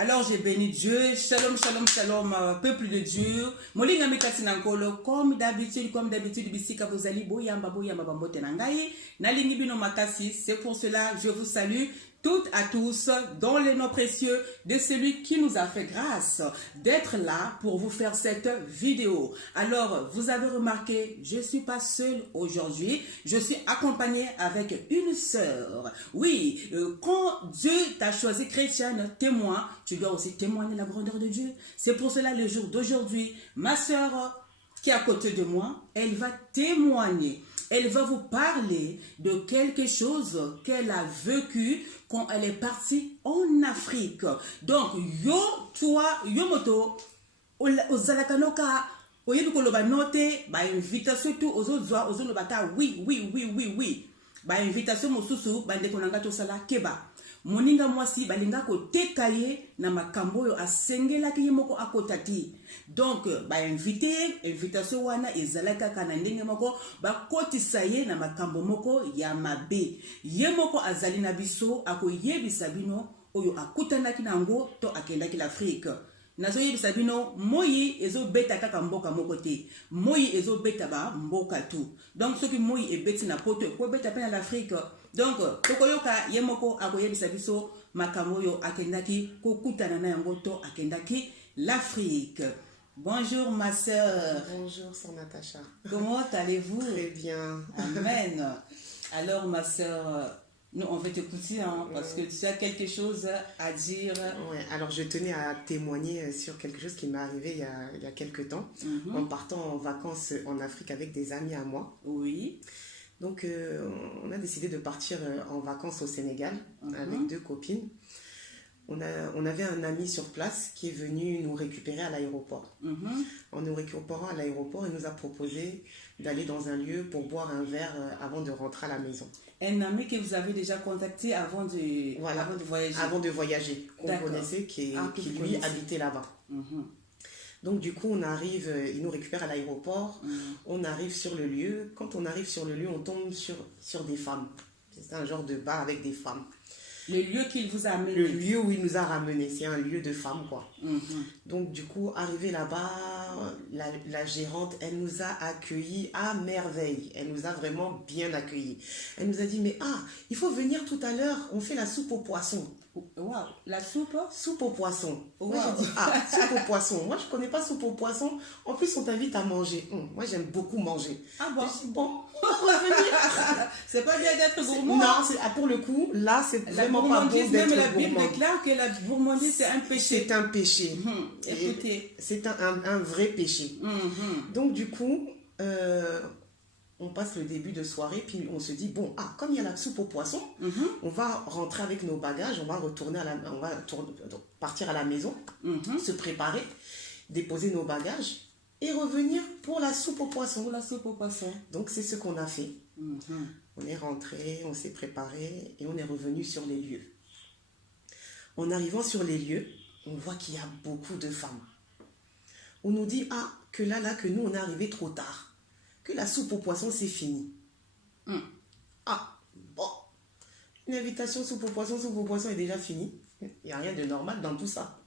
Alors j'ai béni Dieu, shalom, shalom, shalom, peuple de Dieu. Molinga mikasi nankolo, comme d'habitude, bisika bozali boyamba bambote nangai. Nalingi bino makasi, c'est pour cela je vous salue toutes à tous dans les noms précieux de celui qui nous a fait grâce d'être là pour vous faire cette vidéo. Alors, vous avez remarqué, je ne suis pas seule aujourd'hui, je suis accompagnée avec une sœur. Oui, quand Dieu t'a choisi chrétienne, témoin, tu dois aussi témoigner la grandeur de Dieu. C'est pour cela le jour d'aujourd'hui, ma sœur qui est à côté de moi, elle va témoigner. Elle va vous parler de quelque chose qu'elle a vécu quand elle est partie en Afrique. Donc, yo, toi, yo moto, ozalakanoka, oyebi koloba note, ba invitation tout aux autres, aux autres, oui. Ba invitation mosusu, ba ndekonanga to sala keba. Moninga mwasi balinga ko tekaye na makambo yo asengela ki moko akotati. Donc ba invitation wana ezalaka kana ndenge moko ba kotisa ye na makambo moko ya mabe. Ye moko azali na biso akoyebisa bino oyo akutanaki nango to akendaki l'Afrique. Nazo yebisa bino moyi ezo beta kaka mboka moko te. Moyi ezo beta ba mboka tout. Donc ce qui moyi ebeti na poto ko beta pe na l'Afrique. Donc tokoyoka yemoko akoyebisa biso makambo yo akendaki kokutana na yango to akendaki l'Afrique. Bonjour ma sœur. Bonjour sœur Natacha. Comment allez-vous? Très bien. Amen. Alors ma sœur, nous on va t'écouter parce que tu as quelque chose à dire. Ouais, alors je tenais à témoigner sur quelque chose qui m'est arrivé il y a quelques temps en partant en vacances en Afrique avec des amis à moi. Oui. Donc on a décidé de partir en vacances au Sénégal avec deux copines. On avait un ami sur place qui est venu nous récupérer à l'aéroport. En nous récupérant à l'aéroport, il nous a proposé d'aller dans un lieu pour boire un verre avant de rentrer à la maison. Un ami que vous avez déjà contacté avant de, voilà, avant de voyager. Avant de voyager, qu'on connaissait, qui lui habitait là-bas. Donc du coup, on arrive, il nous récupère à l'aéroport, on arrive sur le lieu. Quand on arrive sur le lieu, on tombe sur des femmes. C'est un genre de bar avec des femmes. Le lieu qu'il vous a amené. Le lieu où il nous a ramenés, c'est un lieu de femmes, quoi. Donc du coup, arrivé là-bas, la gérante, elle nous a accueillis à merveille. Elle nous a vraiment bien accueillis. Elle nous a dit, mais il faut venir tout à l'heure, on fait la soupe aux poissons. Wow, la soupe? Soupe aux poissons. Wow. Moi j'ai dit, soupe aux poissons. Moi je connais pas soupe aux poissons. En plus on t'invite à manger. Moi j'aime beaucoup manger. Ah bon? Je dis, bon, on va revenir. C'est pas bien d'être gourmand. Non, pour le coup, là c'est vraiment pas bon d'être même gourmand. la Bible déclare que la gourmandise c'est un péché. C'est un péché. Écoutez. C'est un vrai péché. Donc du coup, on passe le début de soirée, puis on se dit, bon, comme il y a la soupe aux poissons, on va rentrer avec nos bagages, on va partir à la maison, se préparer, déposer nos bagages et revenir pour la soupe aux poissons. Pour la soupe aux poissons. Donc c'est ce qu'on a fait. On est rentré, on s'est préparé et on est revenu sur les lieux. En arrivant sur les lieux, on voit qu'il y a beaucoup de femmes. On nous dit, que que nous on est arrivé trop tard. Que la soupe aux poissons, c'est fini. Bon. Une invitation soupe aux poissons est déjà finie. Il n'y a rien de normal dans tout ça.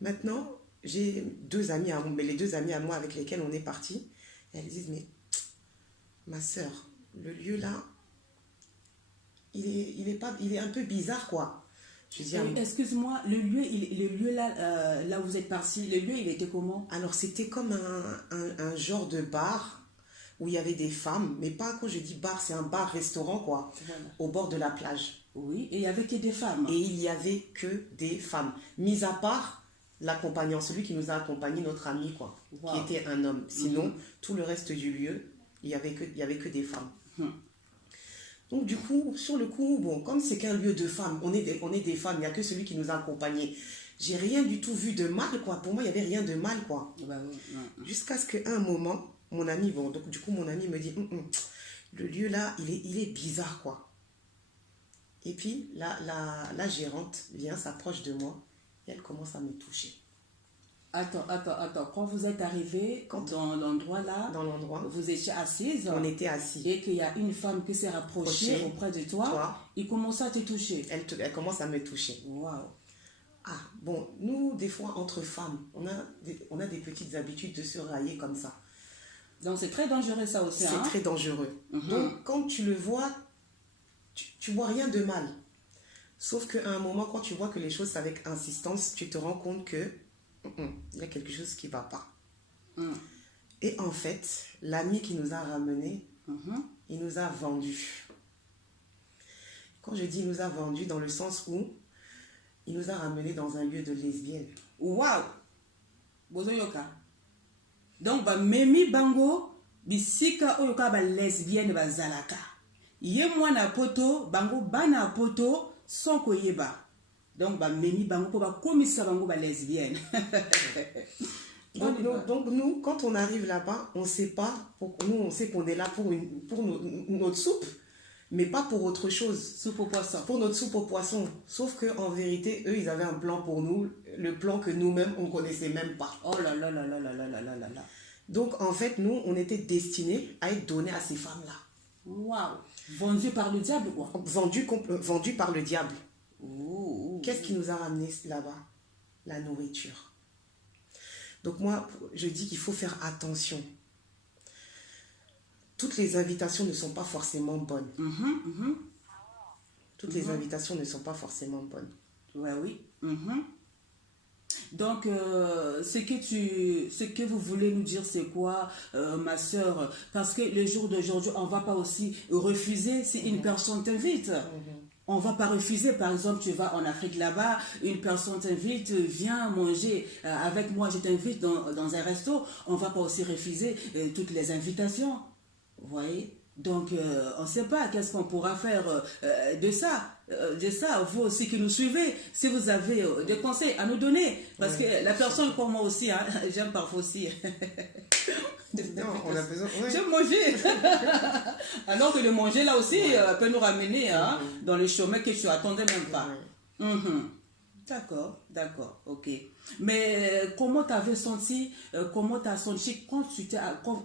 Maintenant, j'ai deux amis à moi, mais les deux amis à moi avec lesquels on est partis, elles disent, mais ma soeur, le lieu là, il est un peu bizarre, quoi. Je dis, excuse-moi, le lieu là, là où vous êtes parti, le lieu il était comment? Alors c'était comme un genre de bar où il y avait des femmes, mais pas quand je dis bar, c'est un bar-restaurant, quoi, au bord de la plage. Oui, et il y avait que des femmes. Et il y avait que des femmes, mis à part l'accompagnant, celui qui nous a accompagné, notre ami, quoi, qui était un homme. Sinon, tout le reste du lieu, il y avait que des femmes. Donc du coup, sur le coup, bon, comme c'est qu'un lieu de femmes, on est des femmes, il n'y a que celui qui nous a accompagnés. J'ai rien du tout vu de mal, quoi. Pour moi, il n'y avait rien de mal, quoi. Jusqu'à ce qu'à un moment, mon ami, donc du coup, mon ami me dit, le lieu là, il est bizarre, quoi. Et puis, la gérante vient, s'approche de moi, et elle commence à me toucher. Attends. Quand vous êtes arrivé dans l'endroit là, vous étiez assise. On était assis. Et qu'il y a une femme qui s'est rapprochée auprès de toi. Il commence à te toucher. Elle commence à me toucher. Waouh. Ah, bon, nous, des fois, entre femmes, on a des petites habitudes de se railler comme ça. Donc, c'est très dangereux, ça aussi. C'est très dangereux. Mhm. Donc, quand tu le vois, tu vois rien de mal. Sauf qu'à un moment, quand tu vois que les choses c'est avec insistance, tu te rends compte que il y a quelque chose qui ne va pas. Et en fait, l'ami qui nous a ramenés, il nous a vendus. Quand je dis il nous a vendus, dans le sens où il nous a ramenés dans un lieu de lesbiennes. Waouh! Bozoyoka. Donc, ba memi bango, bisika oyoka ba lesbienne ba zalaka. Ye mwana poto, bango bana poto, sans koyeba. Donc, ba memi bango po ba komisa bango ba lesbienne. Donc, nous, quand on arrive là-bas, on sait pas, nous on sait qu'on est là pour notre soupe, mais pas pour autre chose. Soupe au poisson. Pour notre soupe au poisson. Sauf qu'en vérité, eux, ils avaient un plan pour nous, le plan que nous-mêmes, on ne connaissait même pas. Oh là là là là là là là là là là. Donc, en fait, nous, on était destinés à être donnés à ces femmes-là. Waouh! Vendus par le diable, quoi. Vendus par le diable. Qu'est-ce qui Ouh. nous a ramenés là-bas? La nourriture. Donc moi, je dis qu'il faut faire attention. Toutes les invitations ne sont pas forcément bonnes. Toutes les invitations ne sont pas forcément bonnes. Ouais, oui. Donc, ce que vous voulez nous dire, c'est quoi, ma soeur? Parce que le jour d'aujourd'hui, on ne va pas aussi refuser si une personne t'invite. On ne va pas refuser. Par exemple, tu vas en Afrique là-bas, une personne t'invite, viens manger avec moi, je t'invite dans un resto. On ne va pas aussi refuser toutes les invitations. Vous voyez? Donc, on ne sait pas qu'est-ce qu'on pourra faire de ça. Vous aussi qui nous suivez, si vous avez des conseils à nous donner, parce que la personne comme moi aussi, hein, j'aime parfois aussi. Non, on a besoin. J'aime manger. Alors que le manger là aussi peut nous ramener dans les chemins que tu attendais même pas. D'accord, ok. Mais comment tu avais senti, comment tu as senti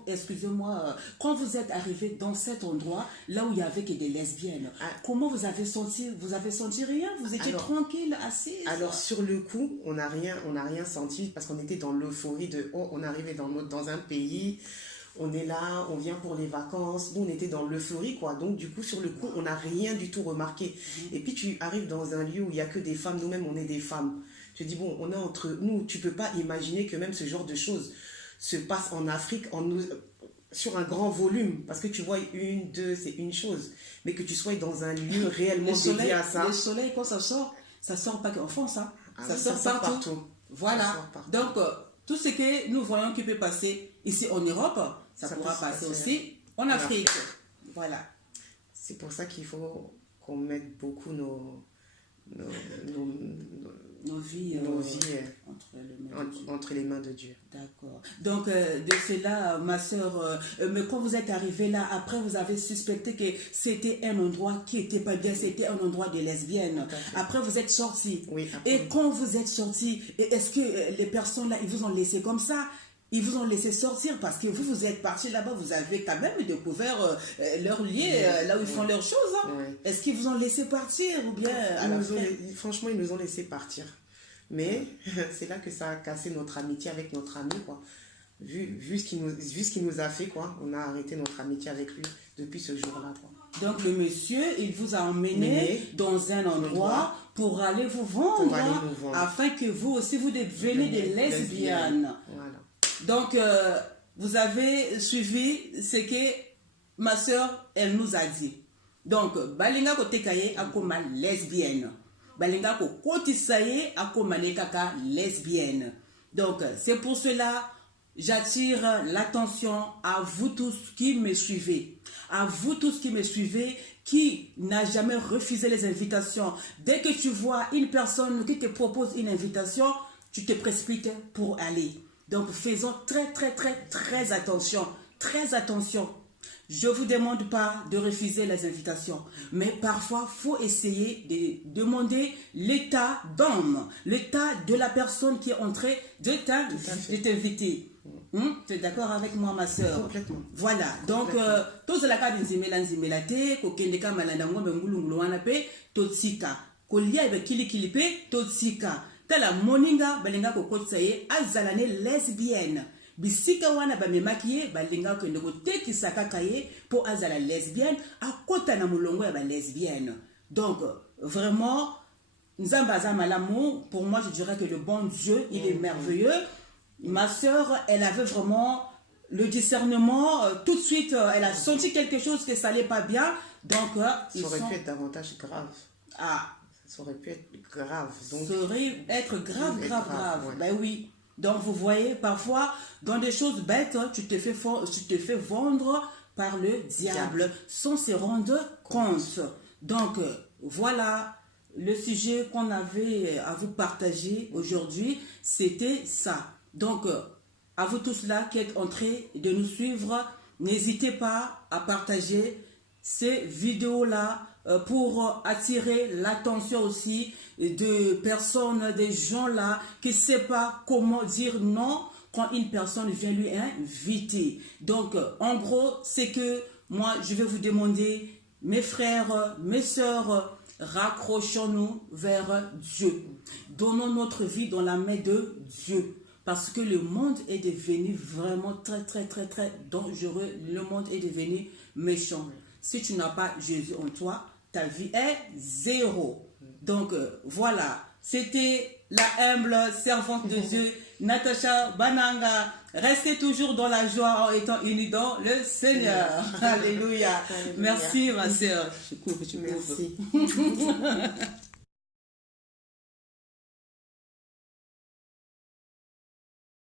excusez-moi, quand vous êtes arrivé dans cet endroit, là où il y avait que des lesbiennes, comment vous avez senti? Vous avez senti rien? Vous étiez tranquille, assise? Alors sur le coup, on n'a rien senti parce qu'on était dans l'euphorie de on est arrivé dans un pays, on est là, on vient pour les vacances, nous on était dans l'euphorie quoi, donc du coup sur le coup on n'a rien du tout remarqué. Et puis tu arrives dans un lieu où il n'y a que des femmes, nous-mêmes on est des femmes. Je dis bon, on est entre nous, tu peux pas imaginer que même ce genre de choses se passe en Afrique sur un grand volume, parce que tu vois une, deux, c'est une chose, mais que tu sois dans un lieu réellement dédié à ça. Le soleil quand ça sort pas qu'en France, hein. Ça sort partout. Voilà. Ça sort partout. Donc tout ce que nous voyons qui peut passer ici en Europe, ça pourra passer aussi en Afrique. Voilà. C'est pour ça qu'il faut qu'on mette beaucoup nos vies entre les mains de Dieu. D'accord. Donc, de cela, ma soeur, mais quand vous êtes arrivée là, après vous avez suspecté que c'était un endroit qui n'était pas bien, c'était un endroit de lesbiennes. Après, vous êtes sortis. Oui, et quand vous êtes sortis, est-ce que les personnes là, ils vous ont laissé comme ça? Ils vous ont laissé sortir parce que vous êtes partis là-bas, vous avez quand même découvert leur lieu, là où ils font leurs choses. Hein. Oui. Est-ce qu'ils vous ont laissé partir ou bien franchement, ils nous ont laissé partir. Mais c'est là que ça a cassé notre amitié avec notre ami, quoi. Vu ce qu'il nous a fait, quoi, on a arrêté notre amitié avec lui depuis ce jour-là, quoi. Donc le monsieur, il vous a emmené dans un endroit pour aller vous vendre, afin que vous aussi vous deveniez des lesbiennes. Voilà. Donc vous avez suivi ce que ma soeur, elle nous a dit. Donc, balinga ko tekaye akoma lesbienne. Balinga ko kotisaye akoma nekaka lesbienne. Donc, c'est pour cela, j'attire l'attention à vous tous qui me suivez. À vous tous qui me suivez, qui n'a jamais refusé les invitations. Dès que tu vois une personne qui te propose une invitation, tu te précipites pour aller. Donc, faisons très attention. Très attention. Je ne vous demande pas de refuser les invitations, mais parfois, il faut essayer de demander l'état d'homme, l'état de la personne qui est entrée de t'inviter. Tu es d'accord avec moi, ma soeur? Complètement. Voilà. Donc, tous la cas nzimela te, kokendeka malanda ngombe ngulungulu wana pe, totsika. Kolia ebe kili pe, totsika. tala moninga balinga kokotisa ye azala ne lesbienne bisika wana bamemaki ye balinga kokende kotekisa kaka ye mpo azala lesbienne akota na molongo ya balesbienne. Donc vraiment nzambe aza malamu. Pour moi je dirais que le bon Dieu il est merveilleux. Ma sœur elle avait vraiment le discernement, tout de suite elle a senti quelque chose que ça allait pas bien. Donc ça aurait pu être davantage grave. Ça aurait pu être grave. Donc, ça aurait être grave. Ouais. Ben oui. Donc vous voyez, parfois, dans des choses bêtes, tu te fais vendre par le diable sans se rendre compte. Donc voilà, le sujet qu'on avait à vous partager aujourd'hui, c'était ça. Donc à vous tous là qui êtes en train de nous suivre, n'hésitez pas à partager ces vidéos-là pour attirer l'attention aussi de personnes, des gens là qui ne savent pas comment dire non quand une personne vient lui inviter. Donc en gros c'est que moi je vais vous demander, mes frères, mes sœurs, raccrochons-nous vers Dieu. Donnons notre vie dans la main de Dieu. Parce que le monde est devenu vraiment très dangereux. Le monde est devenu méchant. Si tu n'as pas Jésus en toi, ta vie est zéro. Donc voilà, c'était la humble servante de Dieu, Natacha Bananga. Restez toujours dans la joie en étant unis dans le Seigneur. Alléluia. Merci ma sœur. Merci.